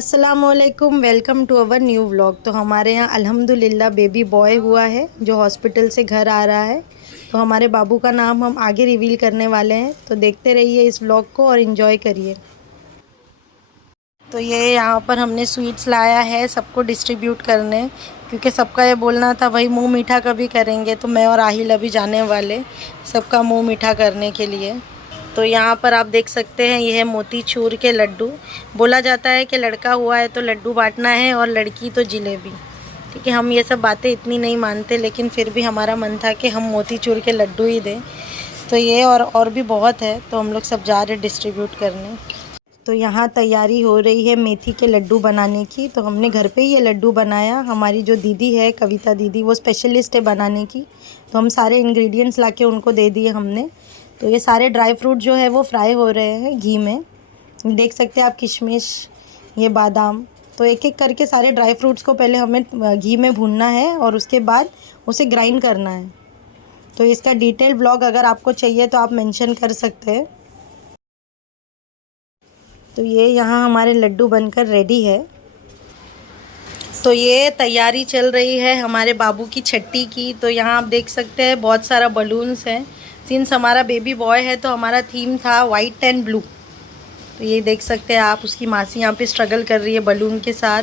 अस्सलामुअलैकुम, welcome to our new vlog. तो हमारे यहाँ अल्हम्दुलिल्लाह बेबी बॉय हुआ है जो हॉस्पिटल से घर आ रहा है। तो हमारे बाबू का नाम हम आगे रिवील करने वाले हैं, तो देखते रहिए इस व्लॉग को और इन्जॉय करिए। तो ये यहाँ पर हमने स्वीट्स लाया है सबको डिस्ट्रीब्यूट करने, क्योंकि सबका ये बोलना था भाई मुंह मीठा कभी करेंगे। तो मैं और आहिल अभी जाने वाले सबका मुंह मीठा करने के लिए। तो यहाँ पर आप देख सकते हैं ये है मोतीचूर के लड्डू। बोला जाता है कि लड़का हुआ है तो लड्डू बांटना है और लड़की तो जिलेबी। ठीक है, हम ये सब बातें इतनी नहीं मानते, लेकिन फिर भी हमारा मन था कि हम मोतीचूर के लड्डू ही दें। तो ये और भी बहुत है, तो हम लोग सब जा रहे डिस्ट्रीब्यूट करने। तो यहाँ तैयारी हो रही है मेथी के लड्डू बनाने की। तो हमने घर पे ही ये लड्डू बनाया। हमारी जो दीदी है कविता दीदी, वो स्पेशलिस्ट है बनाने की। तो हम सारे इंग्रेडिएंट्स लाके उनको दे दिए हमने। तो ये सारे ड्राई फ्रूट जो है वो फ्राई हो रहे हैं घी में। देख सकते हैं आप, किशमिश, ये बादाम। तो एक एक करके सारे ड्राई फ्रूट्स को पहले हमें घी में भूनना है और उसके बाद उसे ग्राइंड करना है। तो इसका डिटेल व्लॉग अगर आपको चाहिए तो आप मेंशन कर सकते हैं। तो ये यहाँ हमारे लड्डू बनकर रेडी है। तो ये तैयारी चल रही है हमारे बाबू की छट्टी की। तो यहाँ आप देख सकते हैं बहुत सारा बलून्स है। सिंस हमारा बेबी बॉय है तो हमारा थीम था वाइट एंड ब्लू। तो ये देख सकते हैं आप, उसकी मासी यहाँ पे स्ट्रगल कर रही है बलून के साथ,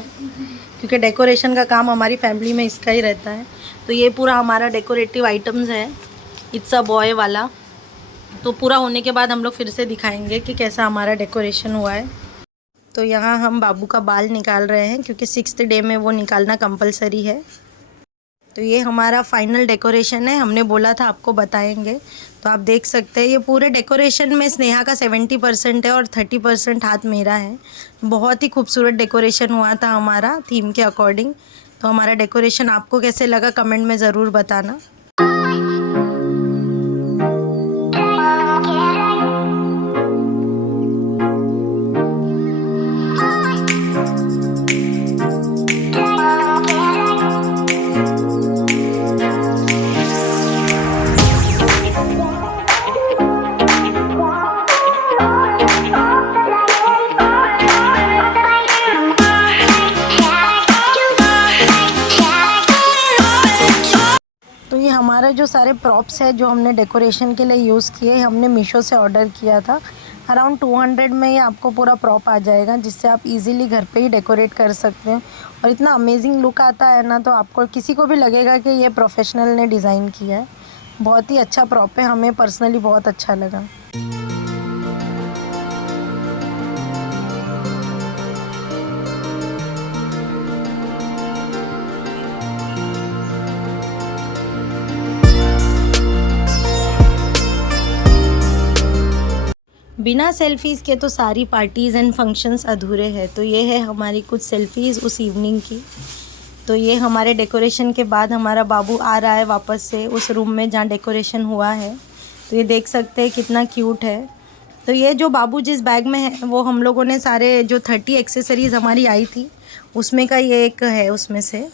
क्योंकि डेकोरेशन का काम हमारी फैमिली में इसका ही रहता है। तो ये पूरा हमारा डेकोरेटिव आइटम्स है, इट्स अ बॉय वाला। तो पूरा होने के बाद हम लोग फिर से दिखाएंगे कि कैसा हमारा डेकोरेशन हुआ है। तो यहाँ हम बाबू का बाल निकाल रहे हैं, क्योंकि 6th डे में वो निकालना कंपलसरी है। तो ये हमारा फाइनल डेकोरेशन है, हमने बोला था आपको बताएंगे। तो आप देख सकते हैं ये पूरे डेकोरेशन में स्नेहा का 70% है और 30% हाथ मेरा है। बहुत ही खूबसूरत डेकोरेशन हुआ था हमारा थीम के अकॉर्डिंग। तो हमारा डेकोरेशन आपको कैसे लगा कमेंट में ज़रूर बताना। तो ये हमारा जो सारे प्रॉप्स है जो हमने डेकोरेशन के लिए यूज़ किए, हमने मीशो से ऑर्डर किया था। अराउंड 200 में ये आपको पूरा प्रॉप आ जाएगा, जिससे आप इजीली घर पे ही डेकोरेट कर सकते हो। और इतना अमेजिंग लुक आता है ना, तो आपको किसी को भी लगेगा कि ये प्रोफेशनल ने डिज़ाइन किया है। बहुत ही अच्छा प्रॉप है, हमें पर्सनली बहुत अच्छा लगा। बिना सेल्फ़ीज़ के तो सारी पार्टीज़ एंड फंक्शंस अधूरे हैं। तो ये है हमारी कुछ सेल्फ़ीज़ उस इवनिंग की। तो ये हमारे डेकोरेशन के बाद हमारा बाबू आ रहा है वापस से उस रूम में जहाँ डेकोरेशन हुआ है। तो ये देख सकते हैं कितना क्यूट है। तो ये जो बाबू जिस बैग में है वो हम लोगों ने सारे जो 30 एक्सेसरीज़ हमारी आई थी उसमें का ये एक है उसमें से।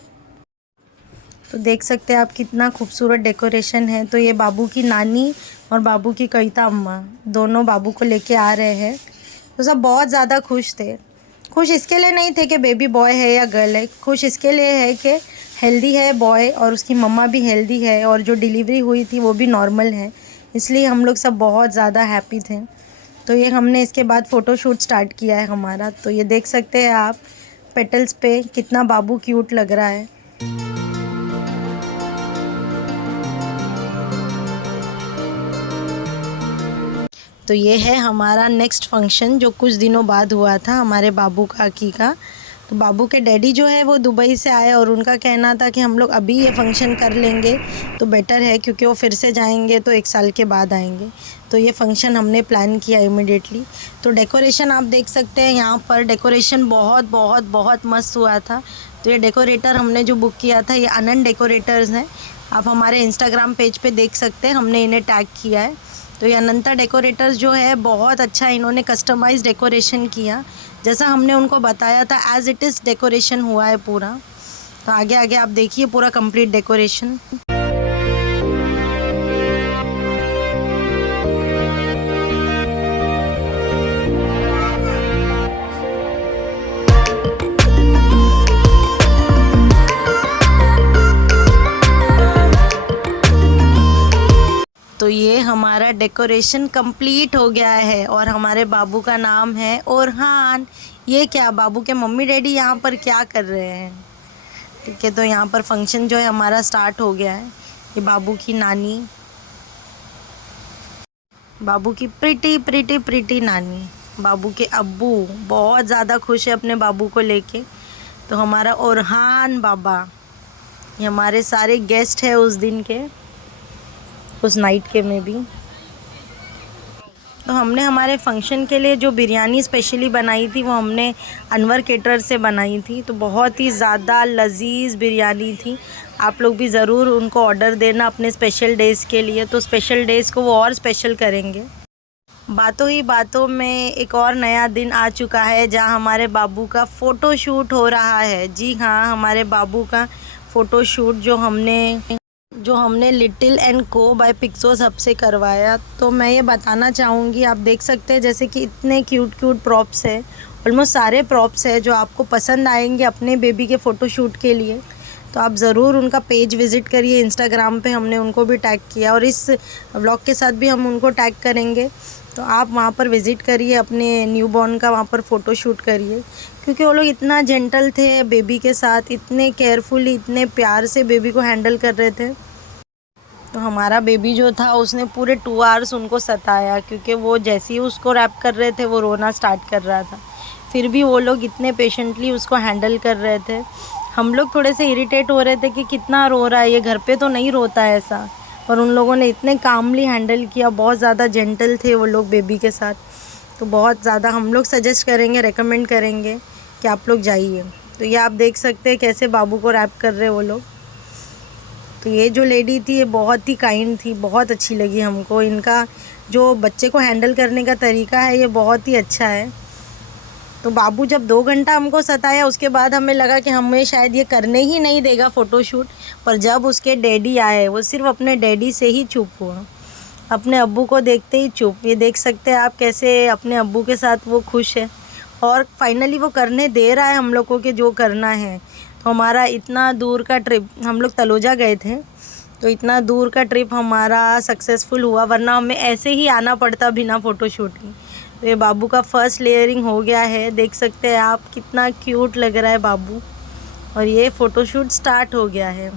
तो देख सकते हैं आप कितना खूबसूरत डेकोरेशन है। तो ये बाबू की नानी और बाबू की कविता अम्मा दोनों बाबू को लेके आ रहे हैं। तो सब बहुत ज़्यादा खुश थे। खुश इसके लिए नहीं थे कि बेबी बॉय है या गर्ल है, खुश इसके लिए है कि हेल्दी है बॉय और उसकी मम्मा भी हेल्दी है और जो डिलीवरी हुई थी वो भी नॉर्मल है। इसलिए हम लोग सब बहुत ज़्यादा हैप्पी थे। तो ये हमने इसके बाद फ़ोटोशूट स्टार्ट किया है हमारा। तो ये देख सकते हैं आप पेटल्स पे कितना बाबू क्यूट लग रहा है। तो ये है हमारा नेक्स्ट फंक्शन जो कुछ दिनों बाद हुआ था हमारे बाबू का अकीका। तो बाबू के डैडी जो है वो दुबई से आए और उनका कहना था कि हम लोग अभी ये फंक्शन कर लेंगे तो बेटर है, क्योंकि वो फिर से जाएंगे तो 1 साल के बाद आएंगे। तो ये फंक्शन हमने प्लान किया इमिडिएटली। तो डेकोरेशन आप देख सकते हैं, यहाँ पर डेकोरेशन बहुत बहुत बहुत मस्त हुआ था। तो ये डेकोरेटर हमने जो बुक किया था ये आनंद डेकोरेटर्स हैं। आप हमारे इंस्टाग्राम पेज पे देख सकते हैं, हमने इन्हें टैग किया है। तो ये अनंता डेकोरेटर्स जो है बहुत अच्छा इन्होंने कस्टमाइज़ डेकोरेशन किया, जैसा हमने उनको बताया था एज़ इट इज़ डेकोरेशन हुआ है पूरा। तो आगे आगे आप देखिए पूरा कंप्लीट डेकोरेशन। ये हमारा डेकोरेशन कंप्लीट हो गया है और हमारे बाबू का नाम है ओरहान। ये क्या, बाबू के मम्मी डैडी यहाँ पर क्या कर रहे हैं? ठीक है, तो यहाँ पर फंक्शन जो है हमारा स्टार्ट हो गया है। ये बाबू की नानी, बाबू की प्रिटी प्रिटी प्रिटी नानी, बाबू के अब्बू बहुत ज़्यादा खुश है अपने बाबू को लेके। तो हमारा ओरहान बाबा, ये हमारे सारे गेस्ट हैं उस दिन के, उस नाइट के में भी। तो हमने हमारे फंक्शन के लिए जो बिरयानी स्पेशली बनाई थी वो हमने अनवर केटरर से बनाई थी। तो बहुत ही ज़्यादा लजीज बिरयानी थी। आप लोग भी ज़रूर उनको ऑर्डर देना अपने स्पेशल डेज़ के लिए, तो स्पेशल डेज़ को वो और स्पेशल करेंगे। बातों ही बातों में एक और नया दिन आ चुका है जहां हमारे बाबू का फ़ोटो शूट हो रहा है। जी हाँ, हमारे बाबू का फ़ोटो शूट जो हमने लिटिल एंड को बाय पिक्सोस हब से करवाया। तो मैं ये बताना चाहूँगी, आप देख सकते हैं जैसे कि इतने क्यूट क्यूट प्रॉप्स है, ऑलमोस्ट सारे प्रॉप्स है जो आपको पसंद आएंगे अपने बेबी के फ़ोटो शूट के लिए। तो आप ज़रूर उनका पेज विज़िट करिए, इंस्टाग्राम पे हमने उनको भी टैग किया और इस व्लॉग के साथ भी हम उनको टैग करेंगे। तो आप वहाँ पर विज़िट करिए, अपने न्यूबॉर्न का वहाँ पर फ़ोटो शूट करिए, क्योंकि वो लोग इतना जेंटल थे बेबी के साथ, इतने केयरफुली, इतने प्यार से बेबी को हैंडल कर रहे थे। तो हमारा बेबी जो था उसने पूरे 2 आवर्स उनको सताया, क्योंकि वो जैसे ही उसको रैप कर रहे थे वो रोना स्टार्ट कर रहा था। फिर भी वो लोग इतने पेशेंटली उसको हैंडल कर रहे थे। हम लोग थोड़े से इरिटेट हो रहे थे कि कितना रो रहा है, ये घर पे तो नहीं रोता है ऐसा, पर उन लोगों ने इतने कामली हैंडल किया, बहुत ज़्यादा जेंटल थे वो लोग बेबी के साथ। तो बहुत ज़्यादा हम लोग सजेस्ट करेंगे, रेकमेंड करेंगे कि आप लोग जाइए। तो ये आप देख सकते हैं कैसे बाबू को रैप कर रहे हैं वो लोग। तो ये जो लेडी थी ये बहुत ही काइंड थी, बहुत अच्छी लगी हमको। इनका जो बच्चे को हैंडल करने का तरीका है ये बहुत ही अच्छा है। तो बाबू जब 2 घंटा हमको सताया, उसके बाद हमें लगा कि हमें शायद ये करने ही नहीं देगा फ़ोटोशूट, पर जब उसके डैडी आए वो सिर्फ अपने डैडी से ही चुप हुआ, अपने अब्बू को देखते ही चुप। ये देख सकते हैं आप कैसे अपने अब्बू के साथ वो खुश है और फाइनली वो करने दे रहा है हम लोगों को जो करना है। तो हमारा इतना दूर का ट्रिप, हम लोग तलोजा गए थे, तो इतना दूर का ट्रिप हमारा सक्सेसफुल हुआ, वरना हमें ऐसे ही आना पड़ता बिना फ़ोटोशूट के। तो ये बाबू का फ़र्स्ट लेयरिंग हो गया है, देख सकते हैं आप कितना क्यूट लग रहा है बाबू। और ये फ़ोटोशूट स्टार्ट हो गया है।